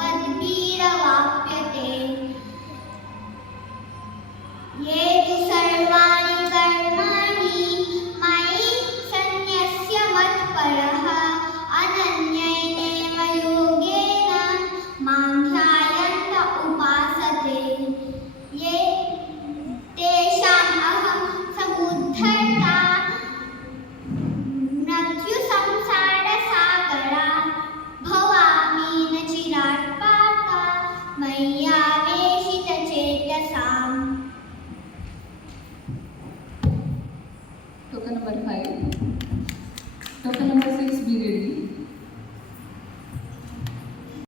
पद्भिरवाप्यते। ये तु सर्वाणि कर्माणि मयि सन्न्यस्य मत्परः अनन्येनैव योगेन मां ध्यायन्त उपासते। ये तेषाम् अहं समुद्धर्ता मृत्युसंसारसागरात् भवामि न चिरात् पार्थ मय्यावेशितचेतसः।